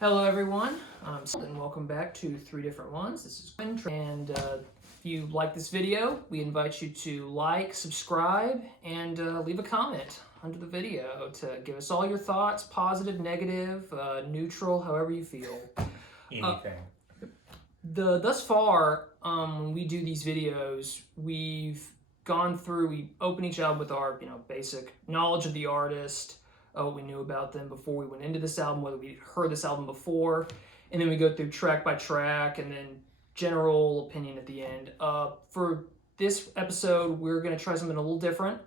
Hello everyone, and welcome back to Three Different Ones. This is Quinn, and if you like this video, we invite you to like, subscribe, and leave a comment under the video to give us all your thoughts, positive, negative, neutral, however you feel. Anything. Thus far, when we do these videos, we've gone through, we open each album with our basic knowledge of the artist, what we knew about them before we went into this album, whether we heard this album before, and then we go through track by track, and then general opinion at the end. For this episode, we're going to try something a little different.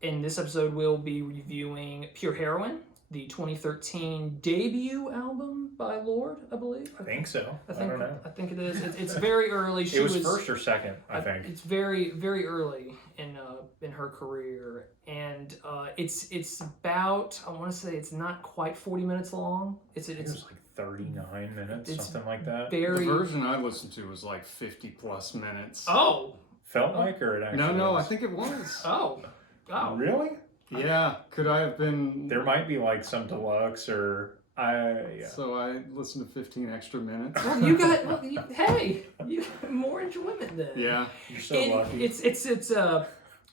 In this episode, we'll be reviewing Pure Heroine, the 2013 debut album by Lorde, I believe. I think so. I don't know. I think it is. It's very early. It was first or second, I think. It's very, very early in her career, and it's about, I want to say it's not quite 40 minutes long. It was like 39 minutes, something like that. The version I listened to was like 50 plus minutes. Oh, felt like, or it actually No, was? I think it was. Oh, Really? Yeah, could I have been? There might be like some deluxe or So I listened to 15 extra minutes. Well, you got hey, you got more enjoyment then. Yeah, you're so lucky. It's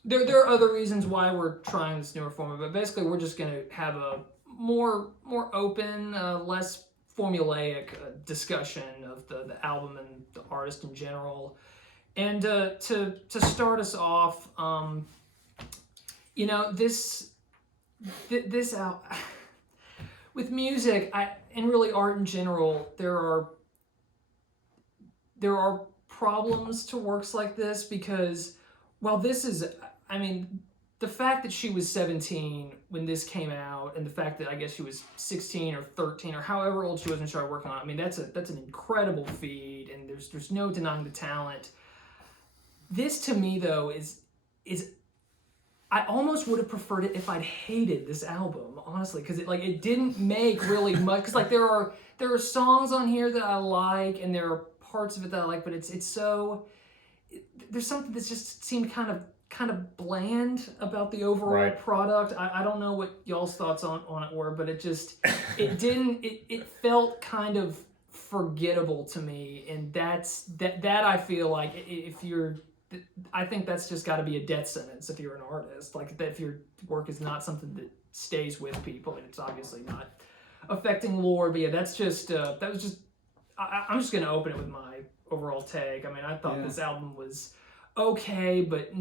there are other reasons why we're trying this newer format, but basically we're just gonna have a more open, less formulaic discussion of the album and the artist in general. And to start us off, this out with music, and really art in general, there are problems to works like this because while this is, the fact that she was 17 when this came out, and the fact that I guess she was 16 or 13 or however old she was when she started working on it, that's an incredible feat, and there's no denying the talent. This to me though is I almost would have preferred it if I'd hated this album, honestly, because it didn't make really much. Because there are songs on here that I like, and there are parts of it that I like, but it's so there's something that just seemed kind of bland about the overall product. I don't know what y'all's thoughts on it were, but it felt kind of forgettable to me, and that I feel like I think that's just got to be a death sentence if you're an artist. Like, if your work is not something that stays with people, and it's obviously not affecting Lorde. But yeah, that's just I'm just gonna open it with my overall take. I thought this album was okay, but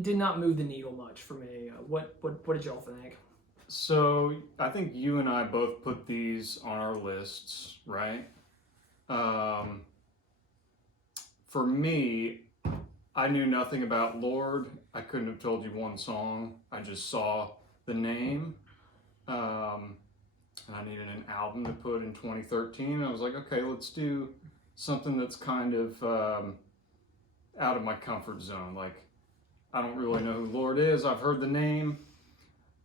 did not move the needle much for me. What did y'all think? So I think you and I both put these on our lists, right? For me, I knew nothing about Lorde. I couldn't have told you one song. I just saw the name. And I needed an album to put in 2013. I was like, okay, let's do something that's kind of out of my comfort zone. Like, I don't really know who Lorde is. I've heard the name.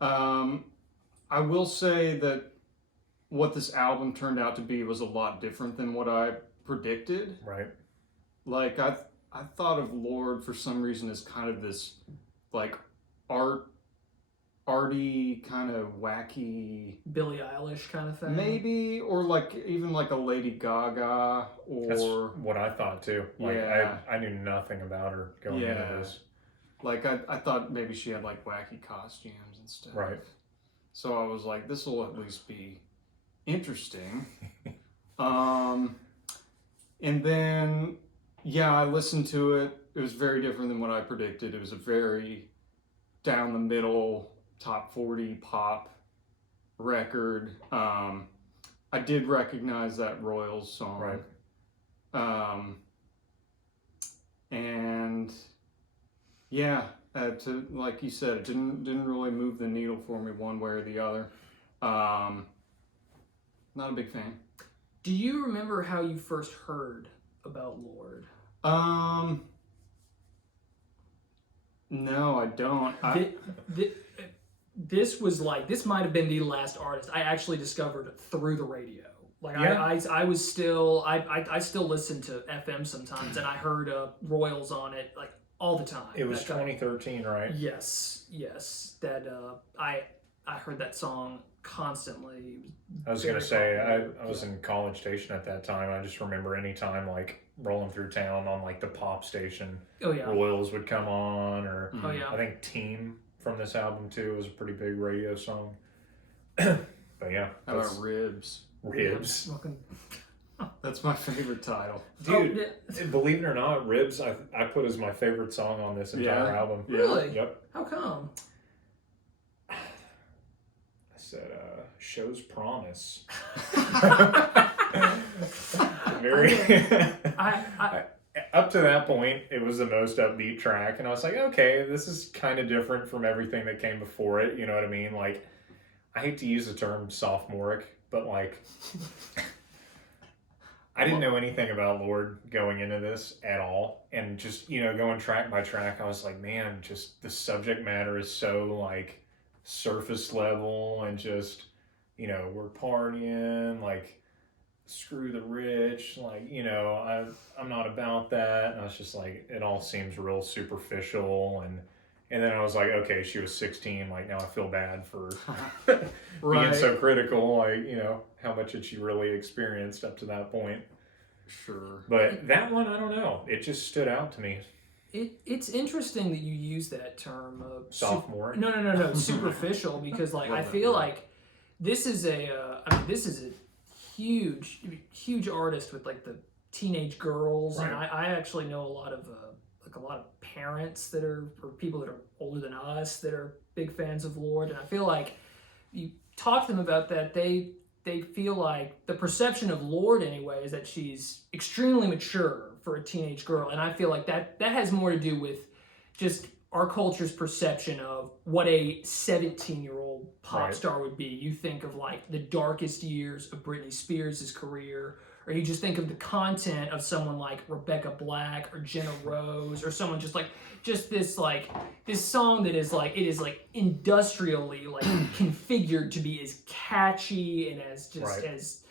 I will say that what this album turned out to be was a lot different than what I predicted. Right. Like, I thought of Lorde for some reason as kind of this, like, arty, kind of wacky... Billie Eilish kind of thing? Maybe, or like even like a Lady Gaga, or... That's what I thought too. Like, yeah. I knew nothing about her going into this. Like, I thought maybe she had like wacky costumes and stuff. Right. So I was like, this will at least be interesting. And then... yeah, I listened to it. It was very different than what I predicted. It was a very down the middle, top 40 pop record. I did recognize that Royals song. Right. And yeah, like you said, it didn't really move the needle for me one way or the other. Not a big fan. Do you remember how you first heard about Lorde? No, I don't. This might have been the last artist I actually discovered through the radio. Like, I still listen to FM sometimes, and I heard Royals on it like all the time. It was 2013, right? Yes. That I heard that song constantly. I was gonna say I was in College Station at that time. I just remember any time like rolling through town on like the pop station, Oh yeah. Royals would come on, or Oh yeah. I think Team from this album too was a pretty big radio song. But yeah, How about Ribs? Ribs. That's my favorite title. Dude, believe it or not, Ribs I put as my favorite song on this entire album. Really? Yep. How come? I said, shows promise. Very. Up to that point, it was the most upbeat track, and I was like, okay, this is kind of different from everything that came before it. You know what I mean? Like, I hate to use the term sophomoric, but like, I didn't know anything about Lorde going into this at all, and just going track by track, I was like, man, just the subject matter is so like surface level, and just we're partying, like screw the rich, like I'm not about that, and I was just like, it all seems real superficial, and then I was like, okay, she was 16, like now I feel bad for being so critical, like how much had she really experienced up to that point. Sure. But that one, I don't know, it just stood out to me. It's interesting that you use that term sophomore. No, superficial, because like I feel like this is a huge artist with like the teenage girls, and I actually know a lot of parents that are, or people that are older than us that are big fans of Lorde, and I feel like you talk to them about that, they feel like the perception of Lorde anyway is that she's extremely mature for a teenage girl, and I feel like that has more to do with just our culture's perception of what a 17-year-old pop star would be. You think of like the darkest years of Britney Spears' career, or you just think of the content of someone like Rebecca Black or Jenna Rose, or someone just this song that is like, it is like industrially like configured to be as catchy and as just as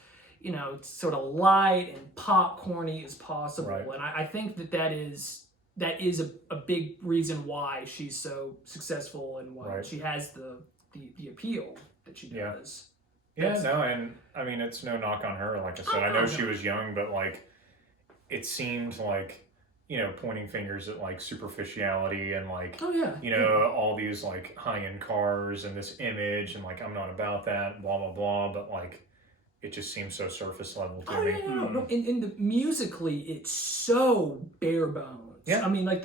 sort of light and popcorny as possible. And I think that is a big reason why she's so successful and why she has the appeal that she does. Yeah, no, and I mean, it's no knock on her. Like I said, I know she was young, but like, it seemed like, pointing fingers at like superficiality and like, all these like high-end cars and this image, and like, I'm not about that, blah, blah, blah, but like, it just seems so surface level to me. No. And musically, it's so bare bones. Yeah. I mean, like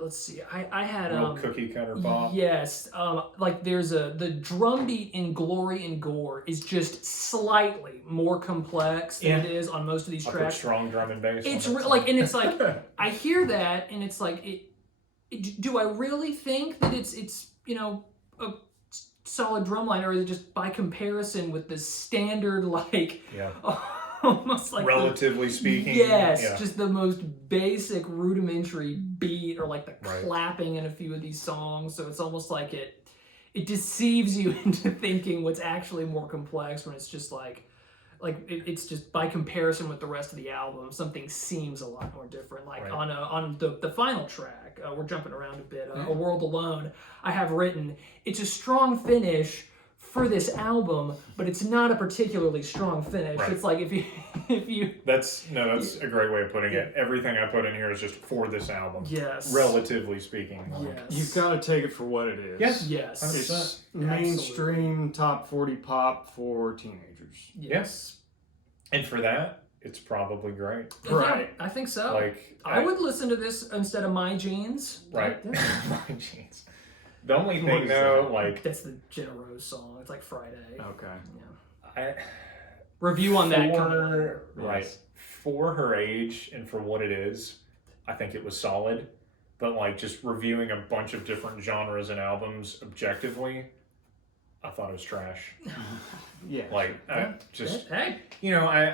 let's see. I had real cookie cutter pop. Yes. Like there's the drum beat in Glory and Gore is just slightly more complex than it is on most of these tracks. Put strong drum and bass. It's like, and it's like, I hear that, and it's like, do I really think that it's a solid drum line, or is it just by comparison with the standard like almost like relatively speaking, just the most basic rudimentary beat, or like the clapping in a few of these songs, so it's almost like it deceives you into thinking what's actually more complex, when it's just like it's just by comparison with the rest of the album, something seems a lot more different. Like on the final track, we're jumping around a bit, A World Alone, I have written, it's a strong finish for this album, but it's not a particularly strong finish. It's like if you that's a great way of putting it. Everything I put in here is just for this album. Yes. Relatively speaking. Yes. You've got to take it for what it is. Yes. 100%. It's mainstream top 40 pop for teenagers. Yes. And for that, it's probably great. Yeah, I think so. Like I would listen to this instead of My Jeans. Right. My Jeans. The only thing though, like, that's the Jenna Rose song. It's like Friday. Okay. Yeah. Review on that. For her age and for what it is, I think it was solid. But like, just reviewing a bunch of different genres and albums objectively, I thought it was trash. Like, I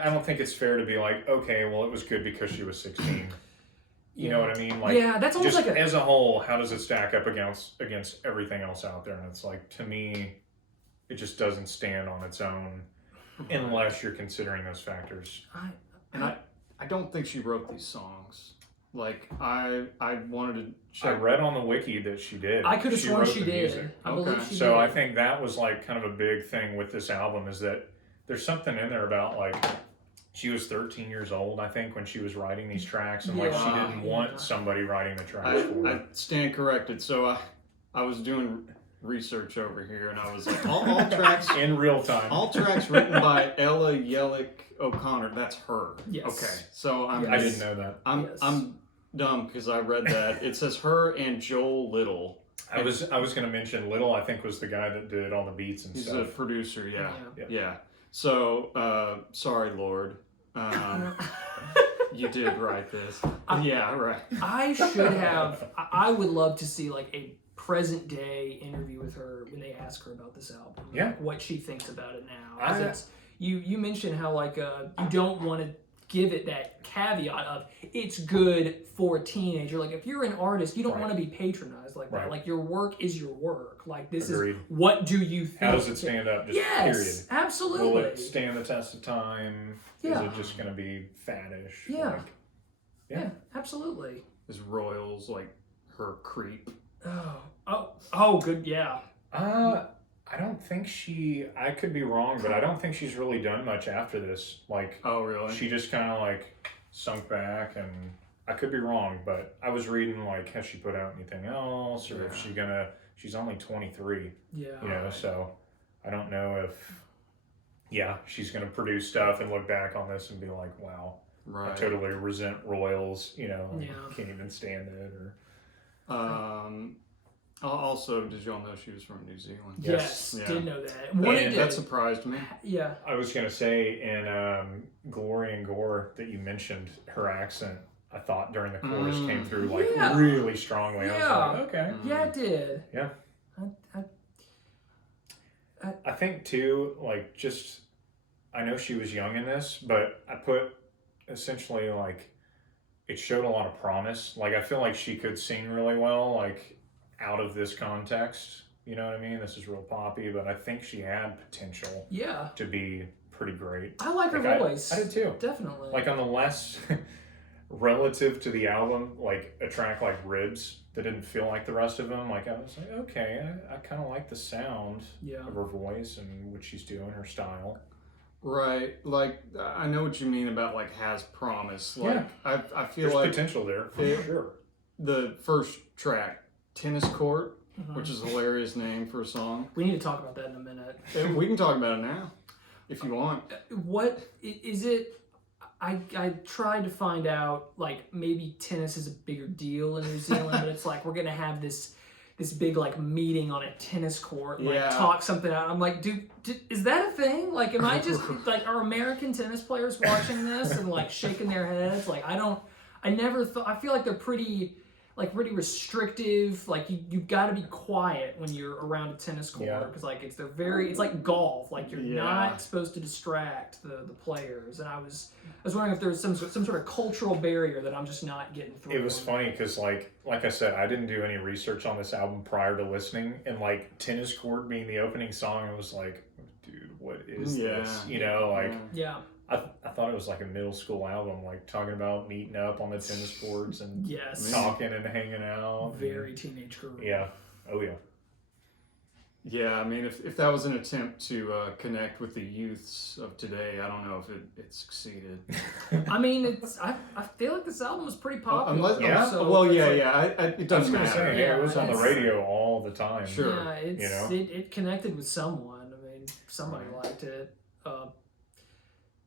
don't think it's fair to be like, okay, well, it was good because she was 16. You know what I mean? Like, that's almost just like as a whole, how does it stack up against everything else out there? And it's like, to me, it just doesn't stand on its own unless you're considering those factors. I don't think she wrote these songs. Like I wanted to I check. read on the wiki that she did. I could have sworn wrote she the did. music. I Okay. believe she did. So I think that was like kind of a big thing with this album is that there's something in there about like she was 13 years old, I think, when she was writing these tracks, and like she Yeah. didn't want somebody writing the tracks I, for I her. stand corrected. So I was doing research over here, and I was like, all tracks In real time. all tracks written by Ella Yellick O'Connor. That's her. Yes. Okay. So I didn't know that. Yes. I'm dumb because I read that. It says her and Joel Little. I was going to mention Little. I think was the guy that did all the beats and He's stuff. a producer. Yeah. Yeah. Yeah. So sorry, Lord. You did write this. Yeah. Right. I should have. I would love to see like a present day interview with her when they ask her about this album. Yeah. Like, what she thinks about it now. 'Cause I- it's, you mentioned how like you don't want to give it that caveat of it's good for a teenager. Like if you're an artist, you don't Right. want to be patronized like that. Right. Like your work is your work. Like this Agreed. is what do you think? How does it stand up? Just Yes, period. absolutely. Will it stand the test of time? Yeah. Is it just going to be faddish? Yeah. Like, yeah, absolutely. Is Royals like her creep? Oh, good. Yeah. I don't think I could be wrong, but I don't think she's really done much after this. Like, Oh, really? she just kind of like sunk back, and I could be wrong, but I was reading like, has she put out anything else, or if she's only 23, Yeah. you know, so I don't know if, she's gonna produce stuff and look back on this and be like, wow, Right. I totally resent Royals, you know, Yeah. can't even stand it, or Also, did y'all know she was from New Zealand? Yes, Yeah. did know that. And Wanted to, That surprised me. yeah. I was gonna say in Glory and Gore that you mentioned her accent. I thought during the chorus came through like Yeah. really strongly. I was Yeah. like, okay. Yeah, it did. Yeah. I, I think too, like just I know she was young in this, but I put essentially like it showed a lot of promise. Like I feel like she could sing really well, like out of this context. You know what I mean? This is real poppy, but I think she had potential yeah. to be pretty great. I like her Like, voice. I did too. Definitely. Like on the less relative to the album, like a track like Ribs that didn't feel like the rest of them. Like I was like, okay, I kind of like the sound yeah. of her voice and what she's doing, her style. Right. Like, I know what you mean about, like, has promise. Like, Yeah. I feel There's like potential there for Yeah. sure. the first track, Tennis Court, Mhm. which is a hilarious name for a song. We need to talk about that in a minute. And we can talk about it now, if you want. What is it? I tried to find out, like, maybe tennis is a bigger deal in New Zealand, but it's like we're gonna have this big like meeting on a tennis court, and, like Yeah. talk something out. I'm like, dude, is that a thing? Like, am I just like, are American tennis players watching this and like shaking their heads? Like, I never thought. I feel like they're pretty restrictive. Like you've got to be quiet when you're around a tennis court because like it's like golf. Like you're not supposed to distract the players. And I was wondering if there was some sort of cultural barrier that I'm just not getting through. It was funny because like I said, I didn't do any research on this album prior to listening, and like Tennis Court being the opening song, I was like, dude, what is this? You know, like yeah. I thought it was like a middle school album, like talking about meeting up on the tennis courts and Yes. talking and hanging out. Very teenage girl. Yeah. Oh yeah. Yeah, I mean, if that was an attempt to connect with the youths of today, I don't know if it succeeded. I mean, I feel like this album was pretty popular. Unless, so well, it's yeah, like- yeah. It I was doesn't gonna matter. say it was on the it's- radio all the time. Sure. Yeah, it's You know? it connected with someone. I mean, somebody liked it.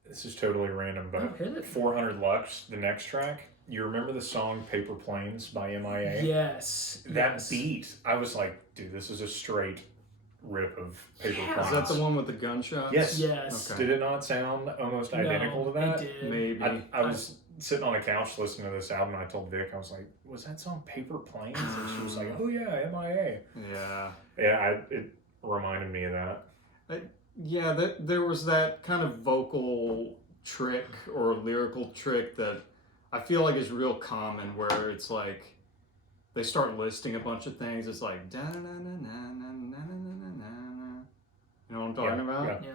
This is totally random, but Oh, hit it. 400 Lux, the next track. You remember the song Paper Planes by MIA? Yes. That yes. beat, I was like, dude, this is a straight rip of Paper Yeah. Planes. Is that the one with the gunshots? Yes. Yes. Okay. Did it not sound almost identical No, to that? It did. Maybe. I was sitting on a couch listening to this album, and I told Vic, I was like, was that song Paper Planes? And she was like, oh yeah, MIA. Yeah. Yeah, it reminded me of that. Yeah, there was that kind of vocal trick or lyrical trick that I feel like is real common, where it's like they start listing a bunch of things. It's like da na na na na na na na na. You know what I'm talking about? Yeah.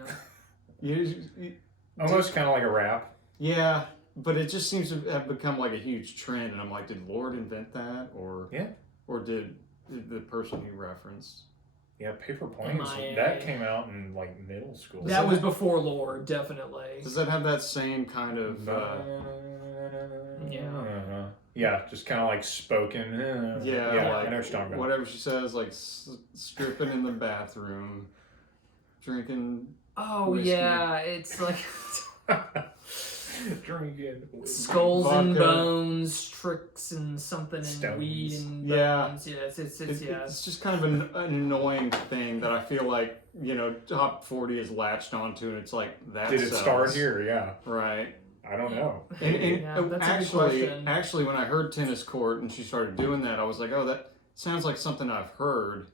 Yeah. You- Almost kind of like a rap. yeah, but it just seems to have become like a huge trend, and I'm like, did Lorde invent that, or Yeah. or did the person he referenced? Yeah, Paper Planes, MIA. that came out in like middle school. That was before Lorde, definitely. Does that have that same kind of? Yeah, just kind of like spoken. Yeah, yeah, like I know what you're talking about. whatever she says, like stripping in the bathroom, drinking. Oh Whiskey. yeah, it's like Drinking skulls Vodka. and bones, tricks and something and Stones. weed and Yeah. bones. Yes, it's It's just kind of an annoying thing that I feel like top 40 is latched onto, and it's like that. Did it sells. start here? Yeah, Right. I don't know. And Yeah, that's a good question. actually, when I heard Tennis Court and she started doing that, I was like, oh, that sounds like something I've heard.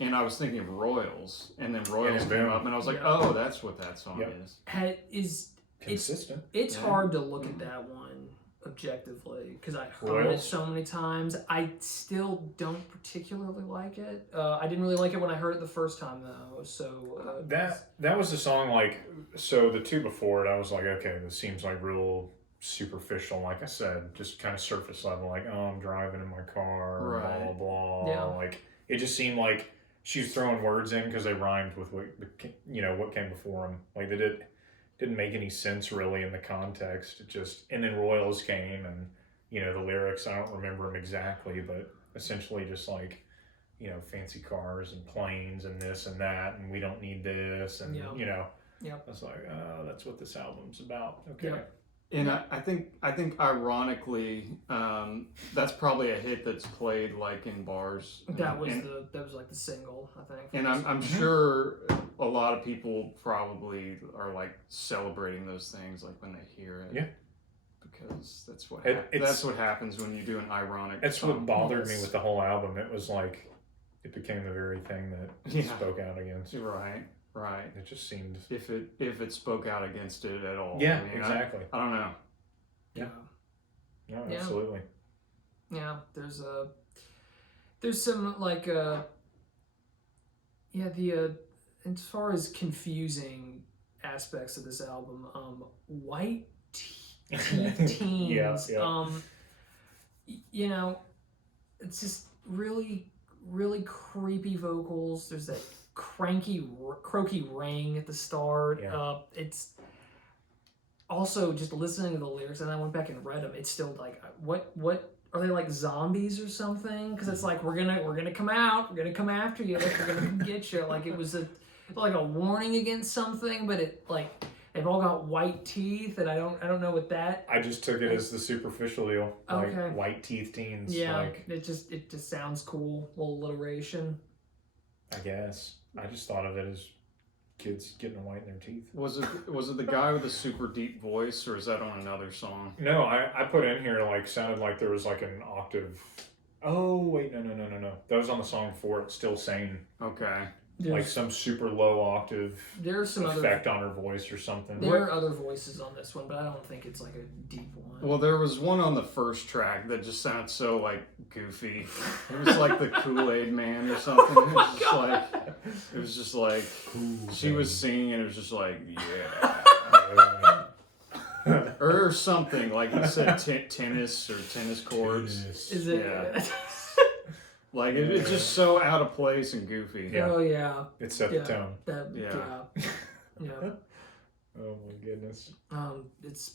And I was thinking of Royals, and then Royals And came boom. up, and I was like, Yeah. oh, that's what that song Yep. is. Consistent. It's Yeah. hard to look at that one objectively because I heard it Royals? so many times. I still don't particularly like it. I didn't really like it when I heard it the first time though. So That was the song, like, so the two before it, I was like, okay, this seems like real superficial, like I said, just kind of surface level, like, oh, I'm driving in my car, Right. blah, blah, blah. Yeah. Like, it just seemed like she was throwing words in because they rhymed with what came before them. Like, they didn't make any sense really in the context. It just, and then Royals came, and the lyrics, I don't remember them exactly, but essentially just like, fancy cars and planes and this and that, and we don't need this, and Yeah. I was like, oh, that's what this album's about. Okay. Yeah. And I think ironically, that's probably a hit that's played like in bars. that was and, like the single, I think. And I'm sure a lot of people probably are like celebrating those things like when they hear it. Yeah. Because that's what It's what happens when you do an ironic. That's song. what bothered me with the whole album. It was like, it became the very thing that Yeah. spoke out against. Right. It just seemed. If it spoke out against it at all. Yeah, I mean, exactly. I don't know. Yeah. No, Yeah. absolutely. Yeah, there's some like as far as confusing aspects of this album, white teeth teens, Yeah. it's just really really creepy vocals. There's that croaky ring at the start. Yeah. It's also just listening to the lyrics, and I went back and read them. It's still like, what are they, like zombies or something? Because it's like, we're gonna come out, we're gonna come after you, like, we're gonna get you. Like it was like a warning against something, but it like they've all got white teeth, and I don't know what that. I just took it as the superficial deal, like Okay. white teeth teens. Yeah, Like, it just sounds cool, little alliteration. I guess I just thought of it as kids getting white in their teeth. Was it the guy with the super deep voice, or is that on another song? No, I put in here like sounded like there was like an octave. Oh wait, no. That was on the song before it. Still Sane. Okay. Like some super low octave There's some effect on her voice or something. There are other voices on this one, but I don't think it's like a deep one. Well, there was one on the first track that just sounded so like goofy. It was like the Kool-Aid Man or something. It was just like she was singing, and it was just like, yeah. or something like you said, tennis or tennis courts. Is it? Yeah. Like it's just so out of place and goofy. Yeah. Oh yeah. It set Yeah. the tone. Yeah. Oh my goodness. It's,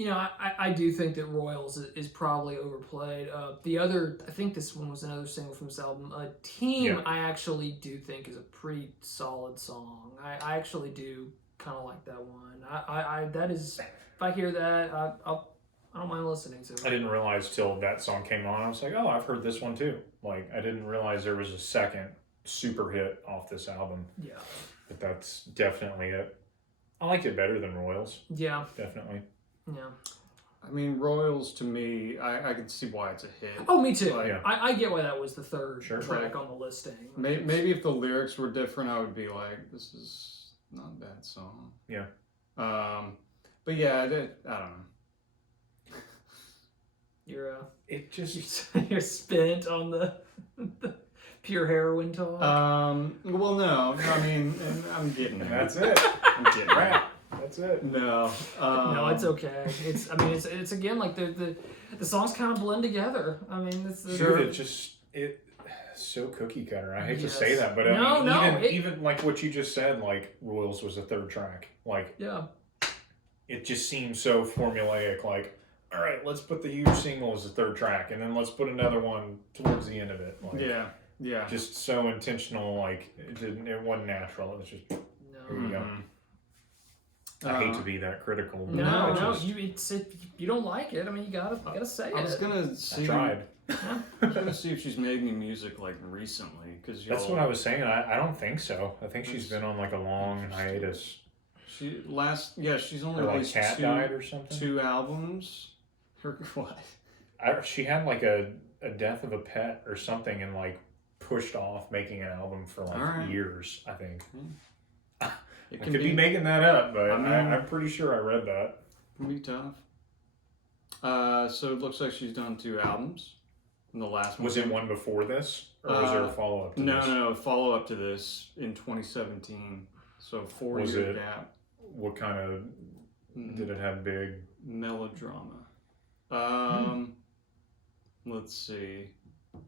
I do think that Royals is probably overplayed. The other, I think this one was another single from this album. Team, Yeah. I actually do think is a pretty solid song. I actually do kind of like that one. That is, if I hear that, I don't mind listening to it. I didn't realize till that song came on. I was like, oh, I've heard this one too. Like, I didn't realize there was a second super hit off this album. Yeah. But that's definitely it. I liked it better than Royals. Yeah. Definitely. Yeah. I mean, Royals to me, I can see why it's a hit. Oh, me too. Like, I get why that was the third Sure. track on the listing. Maybe if the lyrics were different, I would be like, this is not a bad song. Yeah. But yeah, I don't know. It just. You're spent on the pure heroin talk. Well, no. I mean, I'm getting there. That's it. I'm getting there. Right. That's it. No. No, it's okay. It's again like the songs kind of blend together. I mean, it's Dude, it so cookie cutter. I hate to say that, but even like what you just said, like Royals was a third track. Like, yeah, it just seems so formulaic. Like, all right, let's put the huge single as a third track, and then let's put another one towards the end of it. Like, yeah. Just so intentional. Like, it wasn't natural. It was just here we go. I hate to be that critical. No, you don't like it. I mean, you gotta say it. I was gonna see. I tried. I was gonna see if she's made any music like recently, because That's what I was saying. I don't think so. I think she's been on like a long hiatus. She's only Her released cat died or something. 2 albums. Her what? She had like a death of a pet or something, and like pushed off making an album for like years. I think. I could be making that up, but I'm pretty sure I read that. It can be tough. So it looks like she's done 2 albums. And the last one was it one before this, or was there a follow up to this? No, follow up to this in 2017. So 4-year gap. What kind of did it have? Big melodrama. Let's see. I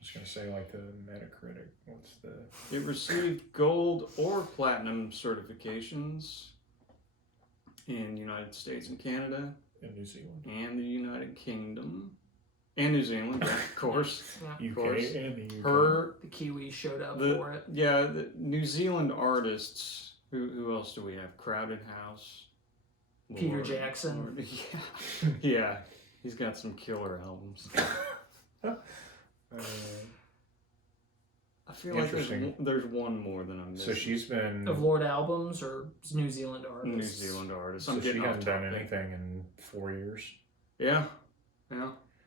was gonna say like the Metacritic. What's the? It received gold or platinum certifications in the United States and Canada, in New Zealand, and the United Kingdom, and New Zealand, of course. UK and the UK. The Kiwis showed up for it. Yeah, the New Zealand artists. Who else do we have? Crowded House. Peter Jackson. Yeah, he's got some killer albums. I feel like there's one more than I'm missing. So she's been of Lorde albums or New Zealand artists. New Zealand artists. So she hasn't done anything in 4 years. Yeah.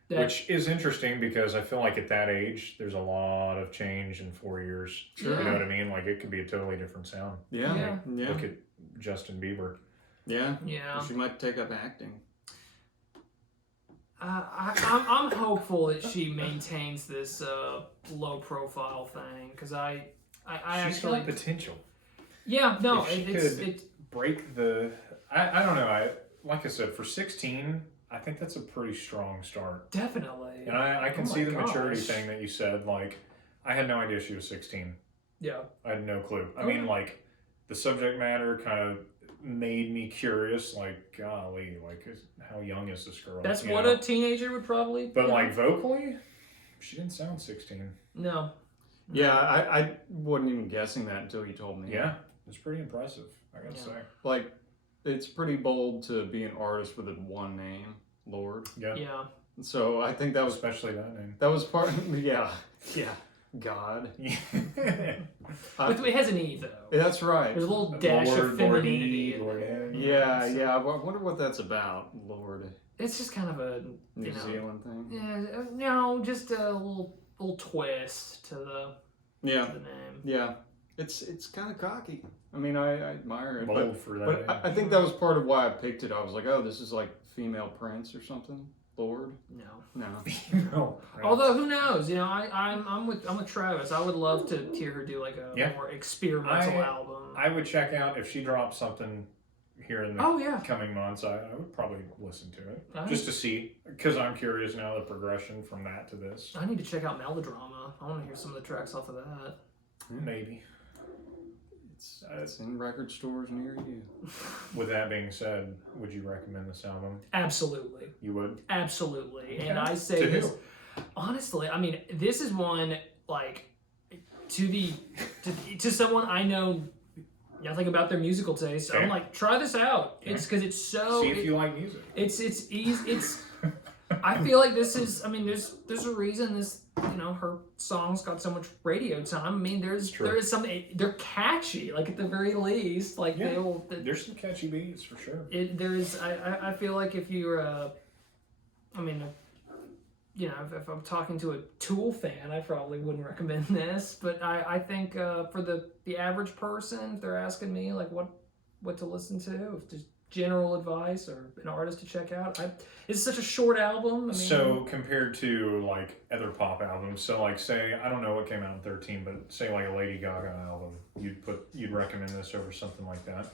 Which is interesting because I feel like at that age, there's a lot of change in 4 years. Sure. You know what I mean? Like it could be a totally different sound. Yeah. Look at Justin Bieber. Yeah. Yeah. She might take up acting. I'm hopeful that she maintains this low profile thing because I she's actually got potential. Yeah, no, it break the. I don't know. Like I said, for 16, I think that's a pretty strong start. Definitely. And I can see the maturity thing that you said. Like, I had no idea she was 16. Yeah. I had no clue. I mean, like, the subject matter kind of made me curious. Like, golly, like, how young is this girl? That's what a teenager would probably. But, like, vocally, she didn't sound 16. No. Yeah, I wasn't even guessing that until you told me. Yeah, it's pretty impressive, I gotta say. Like, it's pretty bold to be an artist with one name, Lorde. Yeah. Yeah. So I think that was especially that name. That was part. Yeah. God. It has an E though. That's right. There's a little dash of femininity. Yeah. I wonder what that's about, Lorde. It's just kind of a New Zealand thing. Yeah. No, just a little twist to the name. Yeah. It's kind of cocky. I mean, I admire it. Bold for that. But I think that was part of why I picked it. I was like, oh, this is like female Prince or something. Lorde? No. Although who knows? You know, I'm with Travis. I would love to hear her do like a more experimental album. I would check out if she drops something here in the coming months. I would probably listen to it just to see, because I'm curious now the progression from that to this. I need to check out Melodrama. I want to hear some of the tracks off of that. Maybe. It's in record stores near you. With that being said, would you recommend this album? Absolutely. You would? Absolutely. And I say this honestly, I mean, this is one like to someone I know nothing about their musical taste. Okay. I'm like, try this out. Okay. It's because it's so. See if you like music. It's easy. It's. I feel like this is. I mean, there's a reason this. You know, her songs got so much radio time. I mean, there is something. They're catchy. Like at the very least, like there's some catchy beats for sure. There is. I feel like if you're you know, if I'm talking to a Tool fan, I probably wouldn't recommend this. But I think for the average person, if they're asking me like what to listen to, if just general advice or an artist to check out? It's such a short album. I mean, So compared to like other pop albums, so like say I don't know what came out in 13, but say like a Lady Gaga album, you'd recommend this over something like that?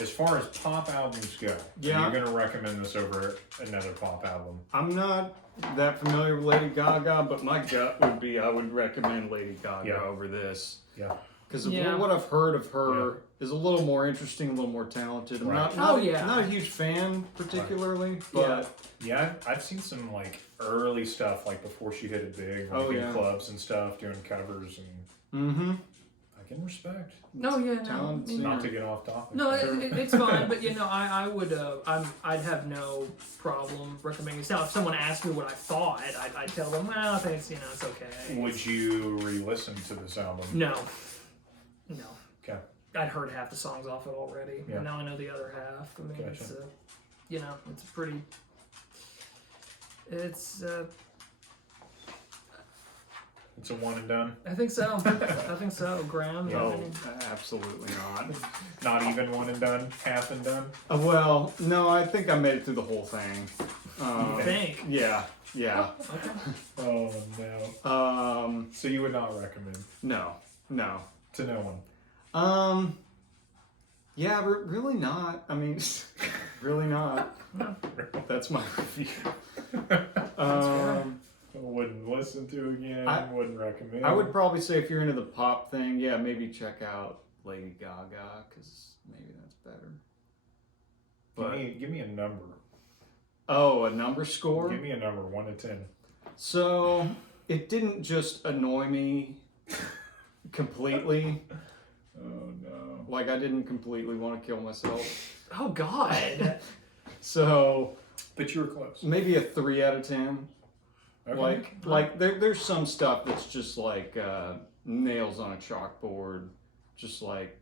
As far as pop albums go, Yeah. you're gonna recommend this over another pop album. I'm not that familiar with Lady Gaga, but my gut would be I would recommend Lady Gaga over this. Yeah. Because what I've heard of her is a little more interesting, a little more talented. I'm not a huge fan particularly, but yeah, I've seen some like early stuff like before she hit it big, like in clubs and stuff, doing covers and. I can respect. No, yeah, talent no. Not to get off topic. No, it's fine, but I would, I'd have no problem recommending this. Now, if someone asked me what I thought, I'd tell them, well, I think it's, it's okay. Would you re-listen to this album? No. Okay. I'd heard half the songs off it already, Yeah. and now I know the other half. I mean, Gotcha. it's pretty. It's. It's a one and done. I think so. I think so. Graham. no, absolutely not. Not even one and done. Half and done. Well, no, I think I made it through the whole thing. You think? Yeah. Okay. Oh no. So you would not recommend no. to no one. Yeah, really not. I mean, really not. That's my review. Wouldn't listen to again. Wouldn't recommend. I would probably say if you're into the pop thing, yeah, maybe check out Lady Gaga because maybe that's better. But Give me a number. Oh, a number score? Give me a number, 1 to 10. So it didn't just annoy me completely. Oh no. Like I didn't completely want to kill myself. Oh God. So But you were close. maybe a 3 out of 10. Okay. Like there's some stuff that's just like nails on a chalkboard, just like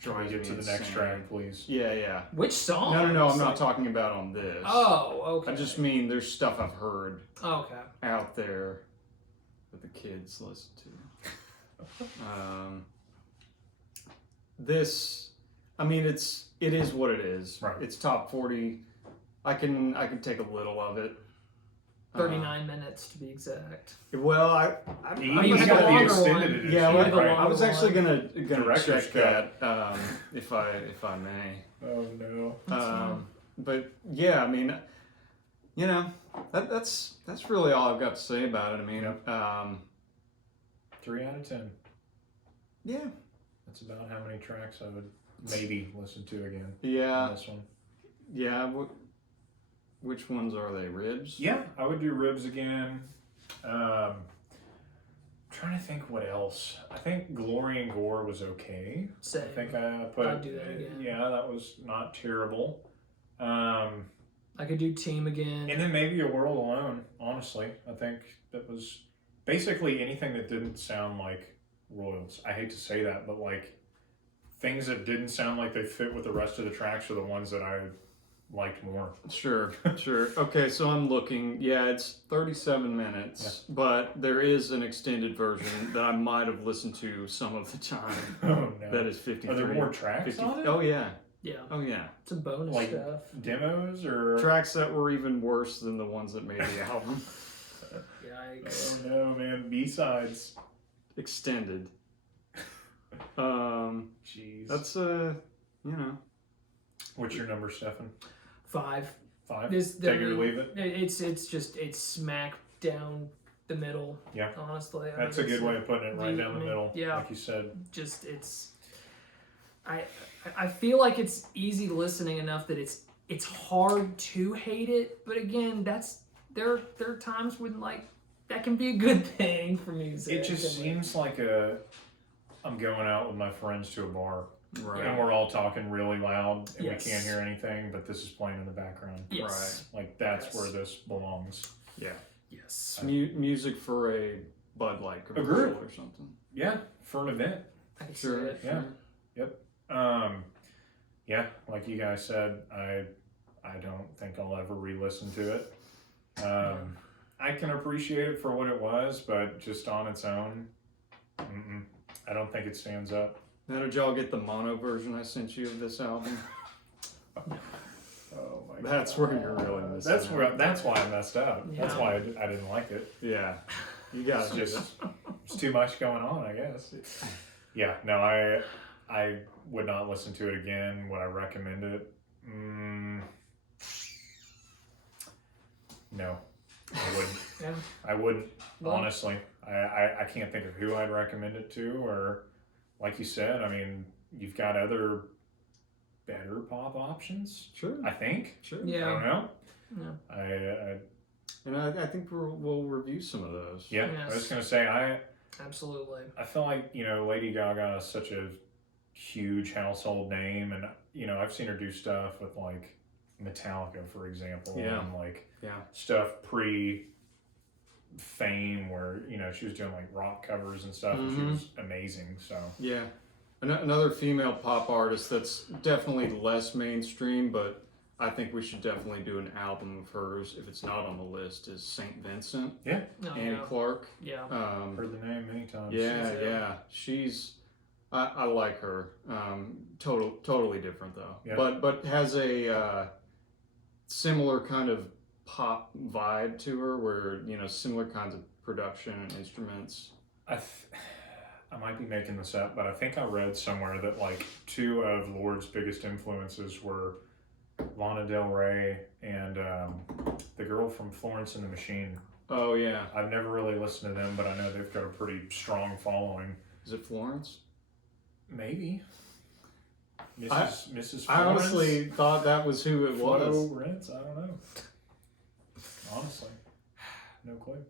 try to get to the next track, please. Yeah. Which song? No, I'm not talking about on this. Oh, okay. I just mean there's stuff I've heard Okay. out there that the kids listen to. This, I mean, it is what it is. Right. It's top 40. I can take a little of it. 39 minutes to be exact. Well, I You had got the the longer extended one. edition. yeah, had the I longer was actually one. gonna Director's check cut. that if I may. Oh no. But yeah, I mean, that's really all I've got to say about it. I mean, 3 out of 10. yeah, That's about how many tracks I would maybe listen to again. yeah, On this one. yeah. Which ones are they? Ribs? Yeah, I would do Ribs again. Trying to think what else. I think Glory and Gore was okay. Same. I think I put. I'd do that again. Yeah, that was not terrible. I could do Team again. And then maybe A World Alone. Honestly, I think that was basically anything that didn't sound like Royals. I hate to say that, but like things that didn't sound like they fit with the rest of the tracks are the ones that I liked more. Sure. Okay, so I'm looking. Yeah, it's 37 minutes, but there is an extended version that I might have listened to some of the time. Oh no. That is 53. Are there more tracks 50, on it? Oh yeah. Yeah. Oh yeah. Some bonus Like stuff. demos or Tracks that were even worse than the ones that made the album. Yikes. Oh no, man! B-sides. Extended. Jeez. That's What's your number, Stefan? 5. 5. This Take it or leave it. It's smack down the middle. Yeah. Honestly, That's a good way of putting it, right down the middle. Yeah. Like you said. Just I feel like it's easy listening enough that it's hard to hate it, but again, there are times when like that can be a good thing for music. It just seems like I'm going out with my friends to a bar. right. And we're all talking really loud and Yes. we can't hear anything, but this is playing in the background. Yes. Like that's Yes. where this belongs. Yeah. Yes. Music for a Bud Light commercial Agreed. or something. Yeah, for an event. I can see Sure. it. Yeah. Yeah, like you guys said, I don't think I'll ever re-listen to it. I can appreciate it for what it was, but just on its own, I don't think it stands up. Now, did y'all get the mono version I sent you of this album? Oh my That's God. where you're really missing. That's out. where. That's why I messed up. That's Yeah. why I didn't like it. Yeah, you gotta It's do just this. it's too much going on, I guess. Yeah. No, I would not listen to it again. Would I recommend it? No, I wouldn't. Yeah. I wouldn't. Well- Honestly, I can't think of who I'd recommend it to, or like you said, I mean, you've got other better pop options. Sure, I think. sure. I Yeah. don't know. Yeah. And I think we'll review some of those. Yeah. Yes. I was gonna say Absolutely. I feel like, Lady Gaga is such a huge household name, and I've seen her do stuff with like Metallica, for example, Yeah. and like Yeah. stuff pre-fame where she was doing like rock covers and stuff, and she Mhm. was amazing. So Yeah. Another female pop artist that's definitely less mainstream, but I think we should definitely do an album of hers if it's not on the list, is St. Vincent, Oh, Annie yeah. Clark. Yeah. heard the name many times. She's I like her. Totally different though. Yeah. But has a similar kind of pop vibe to her, where similar kinds of production and instruments. I might be making this up, but I think I read somewhere that like two of Lorde's biggest influences were Lana Del Rey and the girl from Florence and the Machine. Oh yeah, I've never really listened to them, but I know they've got a pretty strong following. is it Florence? Maybe. Mrs. Florence? I honestly thought that was who it was. Florence? I don't know. Honestly, no clue.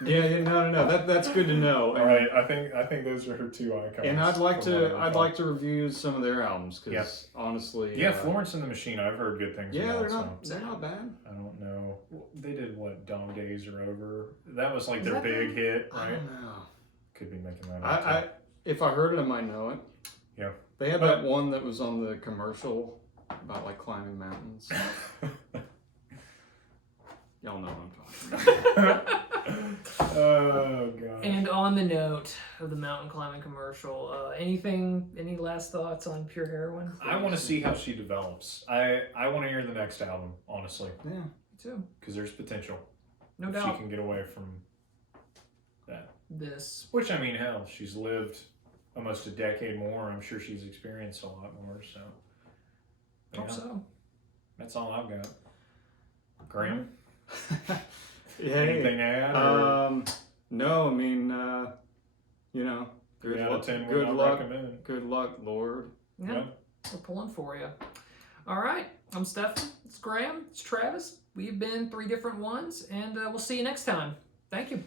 No. That's good to know. All right, I think those are her two icons. And I'd like from what I to recall. review some of their albums because honestly, Yeah, Florence and the Machine. I've heard good things. Yeah, about, they're not bad. I don't know. They did what? Dog Days Are Over. That was like Is their that big hit, I right? don't know. Could be making that up. I if I heard it, I might know it. Yeah. They had that one that was on the commercial about like climbing mountains. Y'all know what I'm talking about. Oh god. And on the note of the mountain climbing commercial, any last thoughts on Pure Heroine? I want to see how she develops. I want to hear the next album, honestly, Yeah. Me too. because there's potential. No if doubt. she can get away from that. This. Which, I mean, hell, she's lived almost a decade more. I'm sure she's experienced a lot more. So, Hope yeah, so. that's all I've got. Graham, Hey. anything to add? Or No, I mean, 3 out of 10 would good not luck. recommend. Good luck, Lord. Yeah. Yeah. We're pulling for you. All right. I'm Stefan. It's Graham. It's Travis. We've been 3 different ones, and we'll see you next time. Thank you.